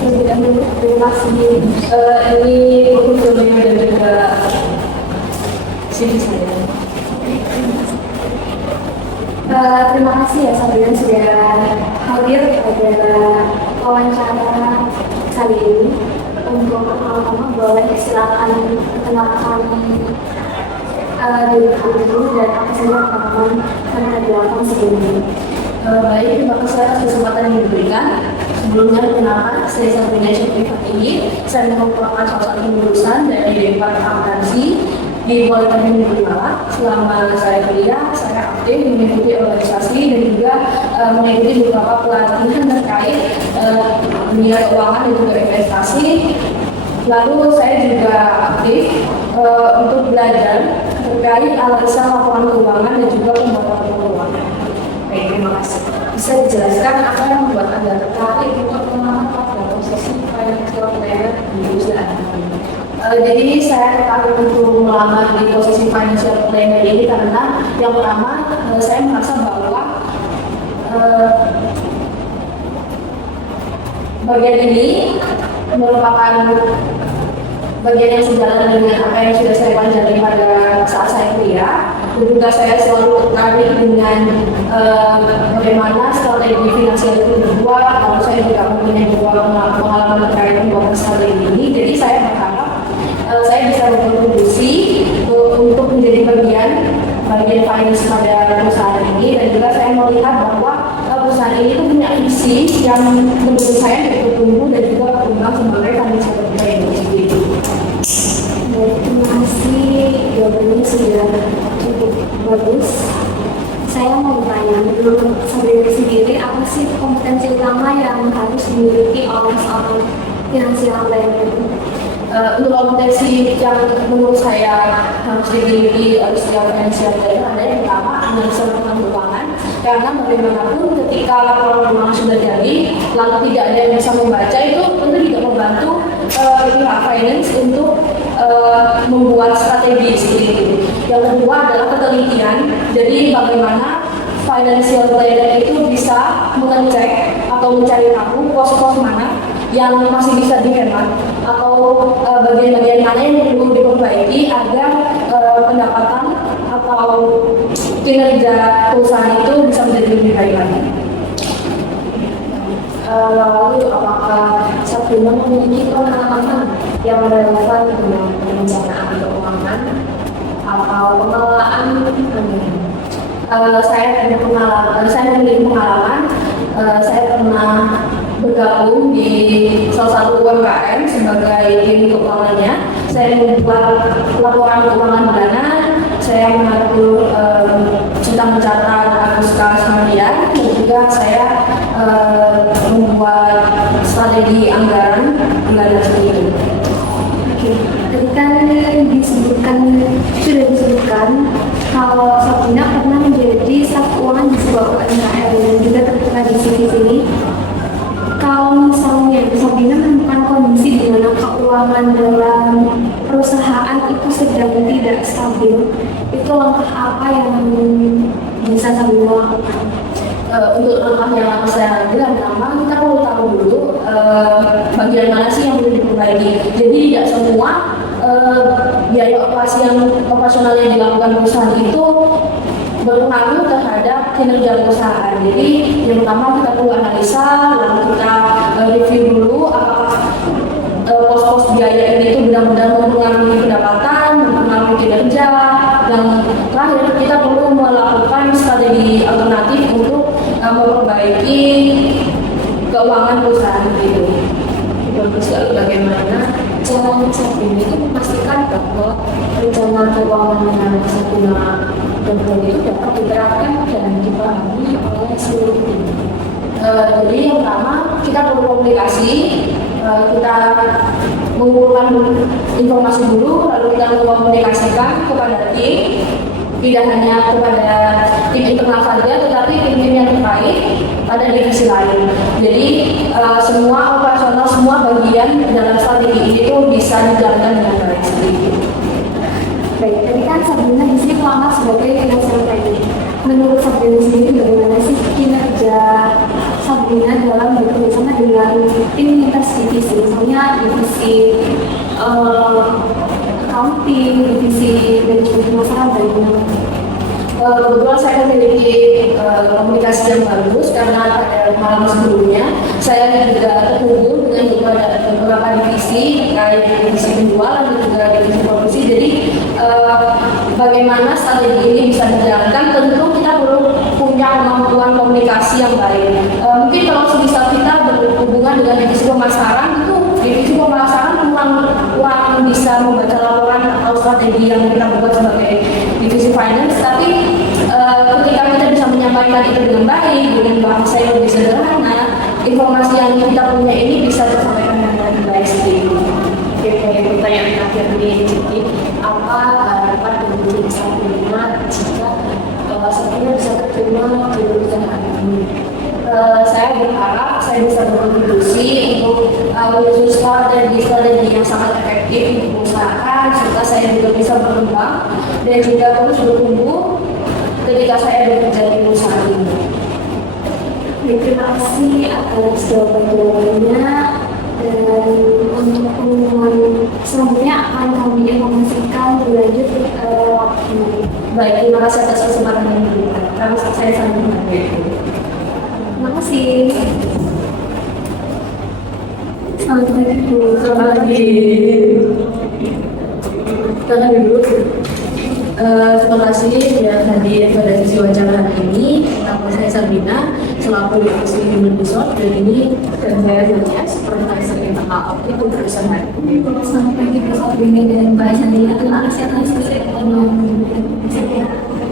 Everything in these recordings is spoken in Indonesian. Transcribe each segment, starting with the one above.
Lebih dahulu terima kasih. Ini portfolio dan juga CV saya. Terima kasih ya Sabrina sudah hadir pada wawancara kali ini. Untuk pertama-tama boleh silakan perkenalkan diri kamu dulu dan apa saja pengalaman yang telah dilakukan sebelumnya. Baik, terima kasih atas kesempatan yang diberikan. Sebelumnya perkenalkan, saya Sabrina Syafri. Saya merupakan salah satu lulusan dari Departemen Akuntansi di Politeknik Unpad. Selama saya kuliah, saya aktif mengikuti organisasi dan juga mengikuti beberapa pelatihan terkait dunia keuangan dan juga investasi. Lalu saya juga aktif untuk belajar terkait analisa laporan keuangan dan juga pembuatan keuangan. Baik, terima kasih. Bisa dijelaskan apa yang membuat Anda tertarik untuk mengambil pada posisi financial planner di perusahaan? Jadi saya tertarik untuk melamar di posisi financial planner ini karena yang pertama saya merasa bahwa bagian ini merupakan bagian yang sejalan dengan apa yang sudah saya pelajari pada saat saya kuliah. Dan juga saya selalu tertarik dengan bagaimana strategi finansial itu dibuat. Lalu saya juga mempunyai pengalaman terkait pembuatan strategi ini. Jadi saya berharap saya bisa berkontribusi untuk menjadi bagian finance pada perusahaan ini. Dan juga saya melihat bahwa perusahaan ini itu punya visi yang menurut saya bertumbuh dan juga berkembang sebagai financial planner. Terima kasih, jawabannya sudah cukup bagus. Saya mau bertanya, menurut Sabrina sendiri, apa sih kompetensi utama yang harus dimiliki oleh seorang financial planner? Untuk kompetensi yang menurut saya harus dimiliki oleh setiap financial planner ada yang pertama, analisa laporan keuangan. Karena bagaimanapun ketika laporan keuangan sudah jadi, lalu tidak ada yang bisa membaca, itu tentu tidak membantu pihak finance untuk membuat strategi seperti itu. Yang kedua adalah ketelitian. Jadi bagaimana financial planner itu bisa mengecek atau mencari tahu pos-pos mana yang masih bisa dihemat atau bagian-bagian mana yang perlu diperbaiki agar pendapatan atau kinerja perusahaan itu bisa menjadi lebih baik lagi. Lalu apakah Sabrina memiliki pengalaman yang relevan dengan perencanaan keuangan atau pengelolaan anggaran? Saya memiliki pengalaman. Saya pernah bergabung di salah satu UMKM sebagai tim keuangannya. Saya membuat laporan keuangan bulanan. Saya mengatur tentang mencatat arus kas harian dan juga saya membuat strategi anggaran bulanan sendiri. Oke, tadi kan sudah disebutkan kalau Sabrina pernah menjadi staf keuangan di sebuah UMKM dan juga tertera di CV ini. Kalau misalnya Sabrina menemukan kondisi di mana keuangan dalam perusahaan itu sedang tidak stabil, itu langkah apa yang bisa Sabrina lakukan? Untuk langkah yang akan saya ambil, pertama kita perlu tahu dulu bagian mana sih yang perlu diperbaiki. Jadi tidak semua biaya operasional yang dilakukan perusahaan itu berpengaruh terhadap kinerja perusahaan. Jadi yang pertama kita perlu analisa, lalu kita review dulu apakah pos-pos biaya ini itu benar-benar mempengaruhi pendapatan, mempengaruhi kinerja, dan terakhir kita perlu melakukan strategi alternatif untuk memperbaiki keuangan perusahaan itu. Bagus sekali bagaimana cara Sabrina itu memastikan bahwa rencana keuangan yang Sabrina dan itu dapat diterapkan dan dipahami oleh seluruh tim. Jadi yang pertama kita perlu komunikasi, kita mengumpulkan informasi dulu, lalu kita mengkomunikasikan kepada tim, tidak hanya kepada tim internal saja, tetapi tim-tim yang terkait pada divisi lain. Jadi semua operasional, semua bagian dalam strategi ini itu bisa dijalankan dengan baik. Baik, tadi kan Sabrina di sini melamar sebagai financial planner. menurut Sabrina sendiri bagaimana sih kinerja Sabrina dalam bekerja sama dengan tim lintas divisi, misalnya divisi accounting, divisi manajemen pemasaran dan lain-lain. Kebetulan saya memiliki komunikasi yang bagus karena pada malam sebelumnya saya juga terhubung dengan beberapa divisi, baik divisi penjualan dan juga divisi produksi. Jadi bagaimana strategi ini bisa dijalankan, tentu kita perlu punya kemampuan komunikasi yang baik. Mungkin kalau sebisa kita berhubungan dengan divisi pemasaran, itu divisi pemasaran kurang bisa membaca laporan atau strategi yang kita buat sebagai divisi finance, tapi ketika kita bisa menyampaikan itu dengan baik, dengan bahasa yang lebih sederhana, informasi yang kita punya ini bisa tersampaikan dengan baik sendiri. Oke, pertanyaan terakhir nih, jadi apa harapan dari Sabrina jika Sabrina bisa terima di perusahaan ini? Saya berharap saya bisa berkontribusi untuk menyusun strategi yang sangat efektif untuk perusahaan, serta saya juga bisa berkembang dan juga terus bertumbuh ketika saya bekerja di perusahaan ini. Terima kasih atas jawaban-jawabannya, dan untuk pengumuman selanjutnya akan kami informasikan lebih lanjut waktunya. Baik, terima kasih atas kesempatan yang diberikan. Saya sangat menghargai. Terima kasih. Selamat pagi Bu. Selamat pagi. Kita dulu. Terima kasih sudah hadir pada sesi wawancara hari ini. Nama saya Sabrina, selaku divisi Human Resource, dan saya Julia, seperti sering kenal itu perusahaan. Selamat pagi Bu Sabrina dan Mbak Sandia. Terima kasih atas kesempatan yang diberikan kepada saya.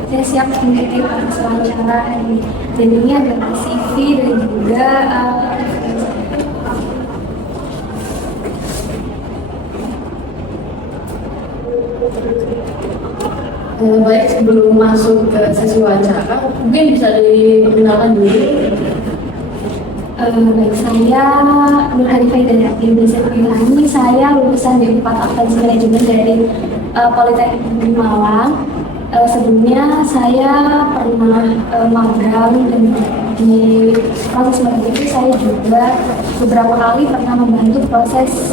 Saya siap mengikuti proses wawancara ini. Dan ini adalah CV dan juga baik, sebelum masuk ke sesi wawancara, mungkin bisa diperkenalkan dulu. Baik, saya Nur Hanifah Hidayati. Bisa dibilangi saya lulusan D4 Akuntansi Manajemen dari Politeknik Malang. Sebelumnya saya pernah magang, dan di proses magang itu saya juga beberapa kali pernah membantu proses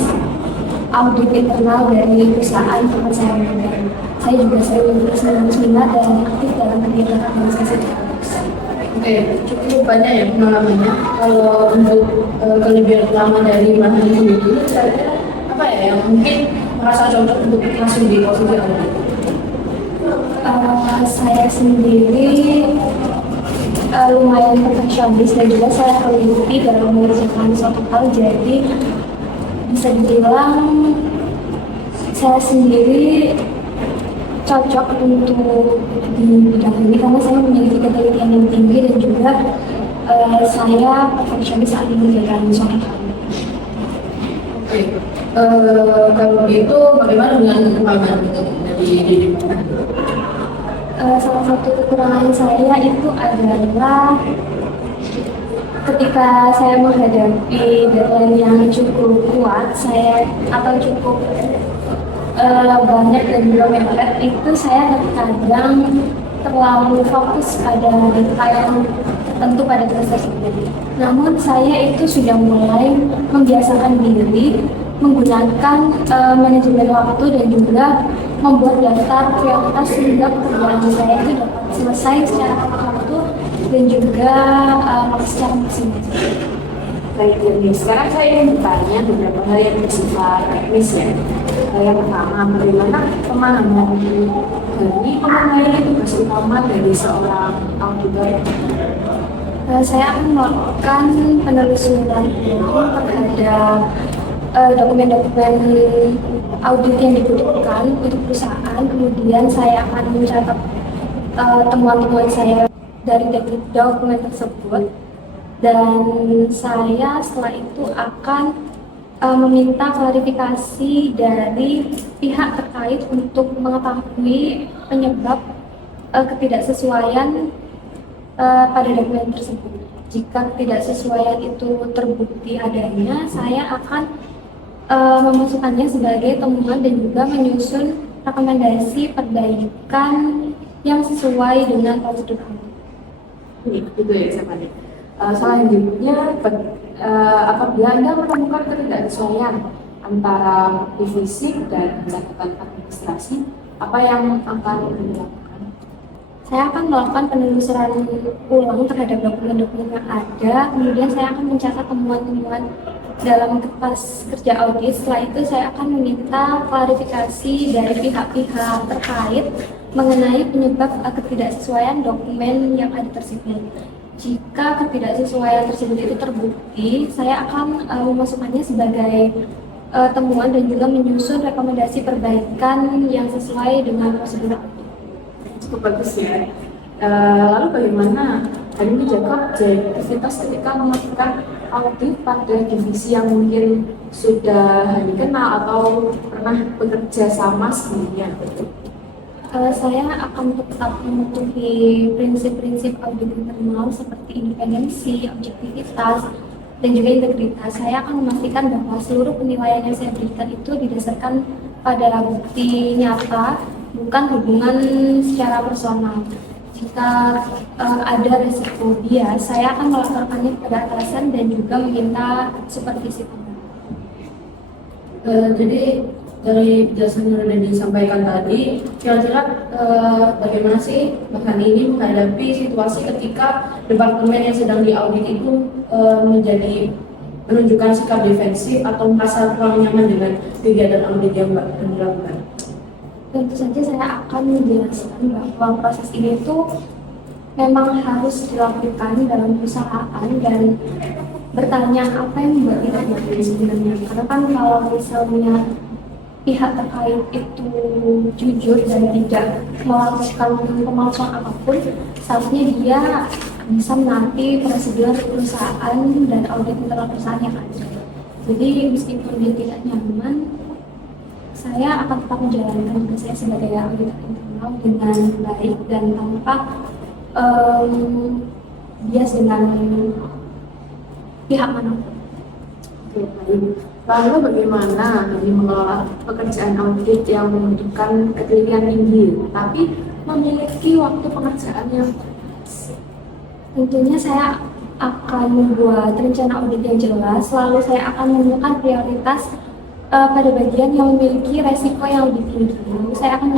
audit internal dari perusahaan tempat saya bekerja. Saya juga sering menulis minat dan aktif dalam kegiatan organisasi kampus. Oke, cukup banyak ya pengalamannya. Kalau untuk kelebihan utama dari Mbak Hani sendiri, saya apa ya yang mungkin merasa cocok untuk masuk di posisi audit? Saya sendiri lumayan perfeksionis dan juga saya teliti dalam mengerjakan suatu hal, jadi bisa dibilang saya sendiri cocok untuk di bidang ini karena saya memiliki ketelitian yang tinggi dan juga saya perfeksionis saat mengerjakan suatu hal. Oke, kalau gitu bagaimana dengan kekurangan dari diri? Salah satu kekurangan saya itu adalah ketika saya menghadapi deadline yang cukup kuat, atau cukup banyak dan belum mepet, itu saya terkadang terlalu fokus pada data yang tertentu pada tugas tersebut. Namun saya itu sudah mulai membiasakan diri menggunakan manajemen waktu dan juga membuat daftar prioritas sehingga pekerjaan saya itu dapat selesai secara tepat waktu dan juga secara maksimal. Baik, jadi sekarang saya ingin bertanya beberapa hal yang bersifat teknis ya. Yang pertama, bagaimana pemahaman dari mengenai tugas utama dari seorang auditor? Saya akan melakukan penelusuran terhadap dokumen-dokumen audit yang dibutuhkan untuk perusahaan. Kemudian saya akan mencatat temuan-temuan saya dari dokumen tersebut, dan saya setelah itu akan meminta klarifikasi dari pihak terkait untuk mengetahui penyebab ketidaksesuaian pada dokumen tersebut. Jika ketidaksesuaian itu terbukti adanya, saya akan memasukkannya sebagai temuan dan juga menyusun rekomendasi perbaikan yang sesuai dengan prosedur audit. Gitu ya sama nih. Selanjutnya, apabila Anda menemukan ketidaksesuaian antara bukti fisik dan catatan administrasi, apa yang akan Anda lakukan? Saya akan melakukan penelusuran ulang terhadap dokumen-dokumen yang ada, kemudian saya akan mencatat temuan-temuan dalam kertas kerja audit. Setelah itu saya akan meminta klarifikasi dari pihak-pihak terkait mengenai penyebab ketidaksesuaian dokumen yang ada tersebut. Jika ketidaksesuaian tersebut itu terbukti, saya akan memasukkannya sebagai temuan dan juga menyusun rekomendasi perbaikan yang sesuai dengan prosedur audit. Cukup bagus ya. Lalu bagaimana Hani menjaga objektivitas ketika melakukan audit pada divisi yang mungkin sudah Hani kenal atau pernah bekerja sama sebelumnya? Saya akan tetap mematuhi prinsip-prinsip audit internal seperti independensi, objektivitas, dan juga integritas. Saya akan memastikan bahwa seluruh penilaian yang saya berikan itu didasarkan pada bukti nyata, bukan hubungan secara personal. Jika ada resiko bias, saya akan melaporkannya kepada atasan dan juga meminta supervisi tambahan. Jadi dari penjelasan yang disampaikan tadi, kira-kira bagaimana sih Mbak Hani ini menghadapi situasi ketika departemen yang sedang diaudit itu menunjukkan sikap defensif atau merasa kurang nyaman dengan kegiatan audit yang Mbak Hani lakukan? Tentu saja saya akan menjelaskan bahwa proses ini tuh memang harus dilakukan dalam perusahaan dan bertanya apa yang membuat kita begini sebenarnya. Karena kan kalau misalnya pihak terkait itu jujur dan tidak melakukan pemalsuan apapun, seharusnya dia bisa menaati prosedur perusahaan dan audit internal perusahaan yang ada. Jadi meskipun dia tidak nyaman, saya akan tetap menjalankan tugas saya sebagai auditor internal dengan baik dan tanpa bias dengan pihak manapun. Lalu bagaimana Hani mengelola pekerjaan audit yang membutuhkan ketelitian tinggi, tapi memiliki waktu pengerjaan yang Tentunya saya akan membuat rencana audit yang jelas, lalu saya akan menemukan prioritas pada bagian yang memiliki resiko yang lebih tinggi. Lalu saya akan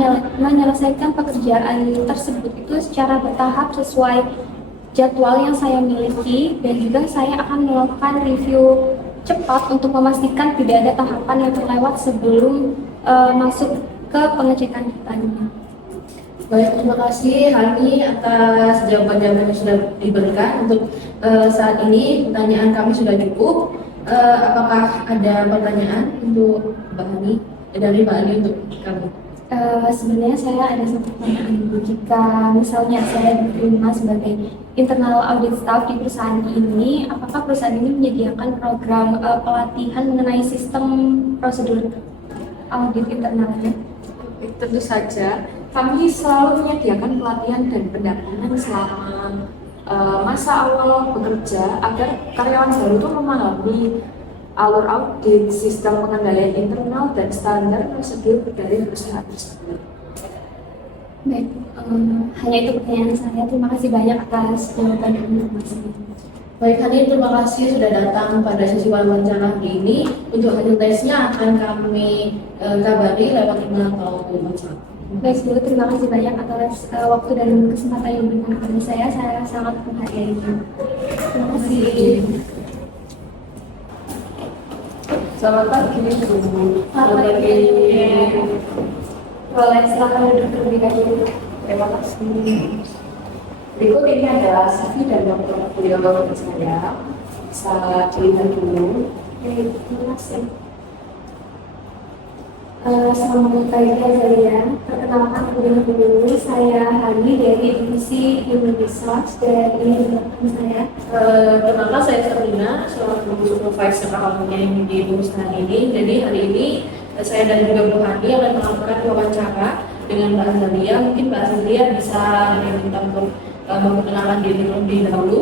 menyelesaikan pekerjaan tersebut itu secara bertahap sesuai jadwal yang saya miliki, dan juga saya akan melakukan review cepat untuk memastikan tidak ada tahapan yang terlewat sebelum masuk ke pengecekan datanya. Baik, terima kasih Hani atas jawaban-jawaban yang sudah diberikan. Untuk saat ini pertanyaan kami sudah cukup. Apakah ada pertanyaan untuk Mbak Hani dari Mbak Hani untuk kami? Sebenarnya saya ada satu pertanyaan. Jika misalnya saya diterima sebagai internal audit staff di perusahaan ini, apakah perusahaan ini menyediakan program pelatihan mengenai sistem prosedur audit internalnya? tentu saja kami selalu menyediakan pelatihan dan pendampingan selama masa awal bekerja agar karyawan baru itu memahami alur audit, sistem pengendalian internal, dan standar prosedur dari perusahaan tersebut. Baik, hanya itu pertanyaan saya. Terima kasih banyak atas jawaban dan informasi. Baik Hani, terima kasih sudah datang pada sesi wawancara hari ini. Untuk hasil tesnya akan kami kabari lewat email atau WhatsApp. Baik, dulu terima kasih banyak atas waktu dan kesempatan yang diberikan kepada saya. Saya sangat menghargainya. Terima kasih. Selamat pagi, Bu. Selamat pagi. Boleh, silakan duduk terlebih dahulu. Terima kasih. Berikut ini adalah CV dan portfolio saya. Bisa dilihat dulu. Baik, terima kasih. Selamat pagi kalian. Perkenalkan terlebih dahulu, saya Hani dari divisi Human Resource dari belakang saya. Pertama saya Sabrina, selaku supervisor awalnya di perusahaan ini. Jadi hari ini saya dan juga Bu Hani akan melakukan wawancara dengan Mbak Azalia. Mungkin Mbak Azalia bisa diminta untuk memperkenalkan diri terlebih dahulu.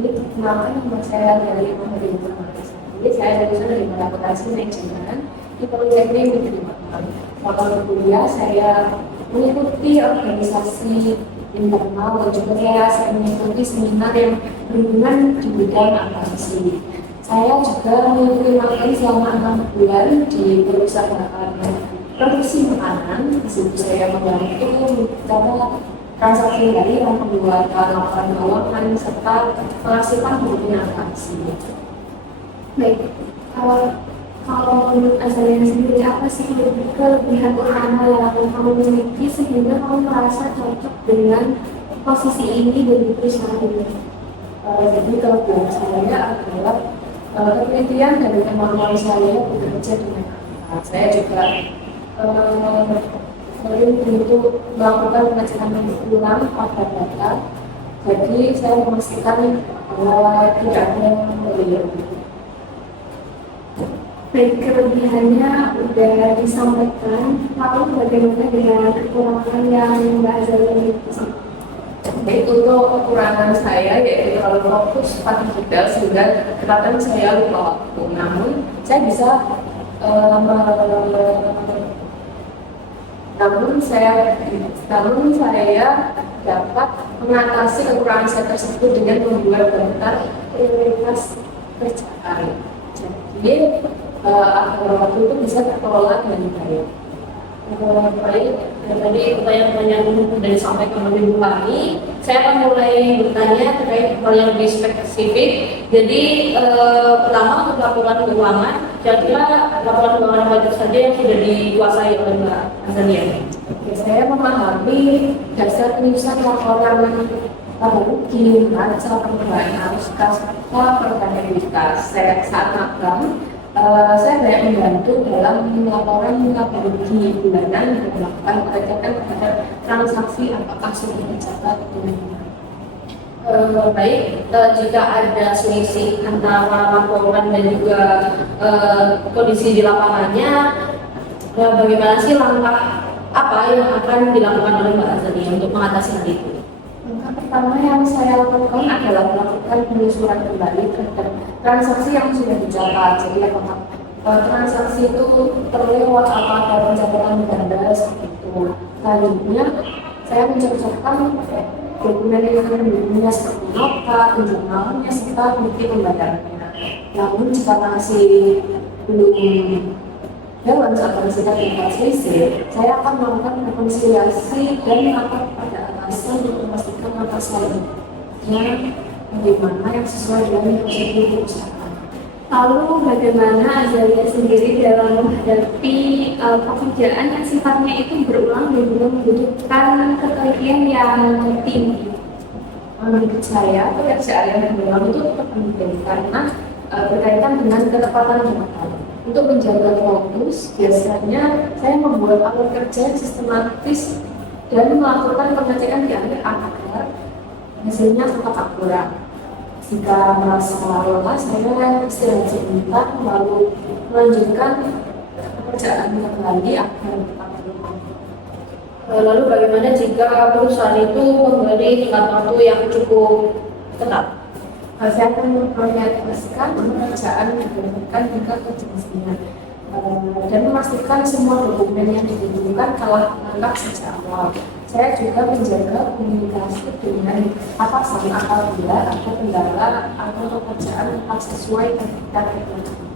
Perkenalkan, nama saya dari Mahadin Informasi. Saya lulusan dari Akuntansi Manajemen di Politeknik Negeri Magelang. Waktu kuliah saya mengikuti organisasi internal dan juga saya mengikuti seminar yang berhubungan di bidang akuntansi. Saya juga mengikuti magang selama 6 bulan di perusahaan produksi makanan. Di situ saya membantu cara transaksi dari pembuatan laporan keuangan serta pengasihan bukunya akuntansi. Baik, kalau menurut Azalia sendiri, apa sih kelebihan utama yang kamu miliki sehingga kamu merasa cocok dengan posisi ini dan di perusahaan ini? Jadi kelebihan saya adalah ketelitian dari kemampuan saya bekerja dengan anak. Saya juga sering untuk melakukan pengecekan ulang pada data. Jadi saya memastikan bahwa tidak ada yang berlebihan. Baik, kelebihannya udah disampaikan, lalu bagaimana dengan kekurangan yang Mbak Azalia miliki? Baik, untuk kekurangan saya yaitu terlalu fokus pada detail sehingga kadang saya lupa waktu. Namun saya bisa namun saya dapat mengatasi kekurangan saya tersebut dengan membuat daftar prioritas kerjaan. Jadi agar waktu itu bisa terkelola dengan baik. Baik, tadi pertanyaan-pertanyaan sudah disampaikan oleh Bu Hani. Saya akan mulai bertanya terkait hal yang lebih spesifik. Jadi pertama untuk laporan keuangan, kira-kira laporan keuangan apa saja yang sudah dikuasai oleh Mbak Azalia? Oke, saya memahami dasar penyusunan laporan rugi, neraca, pengeluaran arus kas, pertanian. Saya saat magang, saya banyak membantu dalam laporan rugi bulanan dan melakukan pengecekan terhadap transaksi apakah sudah tercatat dengan Baik, jika ada selisih antara laporan dan juga kondisi di lapangannya, bagaimana sih langkah apa yang akan dilakukan oleh Mbak Azalia untuk mengatasi hal itu? Langkah pertama yang saya lakukan adalah melakukan penelusuran kembali terhadap transaksi yang sudah dicatat. Jadi apakah transaksi itu terlewat apa ada pencatatan ganda seperti itu. Selanjutnya saya mencocokkan dokumen yang mendukungnya seperti nota, penjurnalnya, serta bukti pembayarannya. Namun jika masih belum dalam saat bersikap dengan selisih, saya akan melakukan rekonsiliasi dan melapor pada atasan untuk memastikan langkah selanjutnya bagaimana yang sesuai dengan prosedur perusahaan. Lalu bagaimana Azalia sendiri dalam menghadapi pekerjaan yang sifatnya itu berulang dan juga membutuhkan ketelitian yang tinggi? Menurut saya, pekerjaan yang berulang itu penting karena berkaitan dengan ketepatan data. Untuk menjaga fokus, biasanya saya membuat alur kerja yang sistematis dan melakukan pengecekan di akhir agar hasilnya tetap akurat. Jika merasa lelah, saya istirahat sebentar lalu melanjutkan pekerjaan kembali agar tetap berkembang. Lalu bagaimana jika perusahaan itu memberi tenggat waktu yang cukup ketat? Saya akan memprioritaskan pekerjaan berdasarkan tingkat urgensinya dan memastikan semua dokumen yang dibutuhkan telah lengkap sejak awal. Saya juga menjaga komunikasi dengan atasan apabila ada kendala atau pekerjaan tetap sesuai dengan rekomendasi.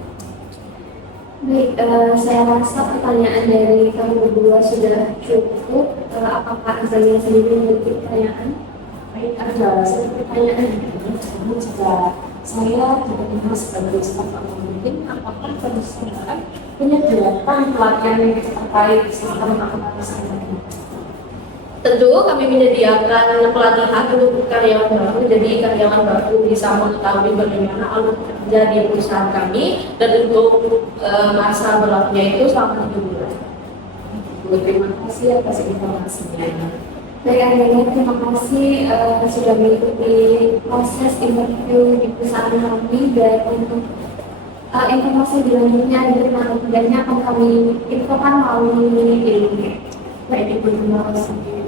Baik, saya rasa pertanyaan dari kami berdua sudah cukup. Apakah Azalia sendiri memiliki pertanyaan? Baik, ada satu pertanyaan ini. Namun jika saya diterima sebagai staf akuntan, apakah perusahaan menyediakan pelatihan terkait sistem akuntansi ini? Tentu kami menyediakan pelatihan untuk karyawan baru, jadi karyawan baru bisa mengetahui bagaimana alur kerja di perusahaan kami dan untuk masa berlakunya itu selama 7 bulan. Terima kasih atas informasinya. Baik, Azalia, terima kasih sudah mengikuti proses interview di perusahaan kami, dan untuk informasi selanjutnya dan akan kami infokan melalui email. Baik, Ibu, terima kasih.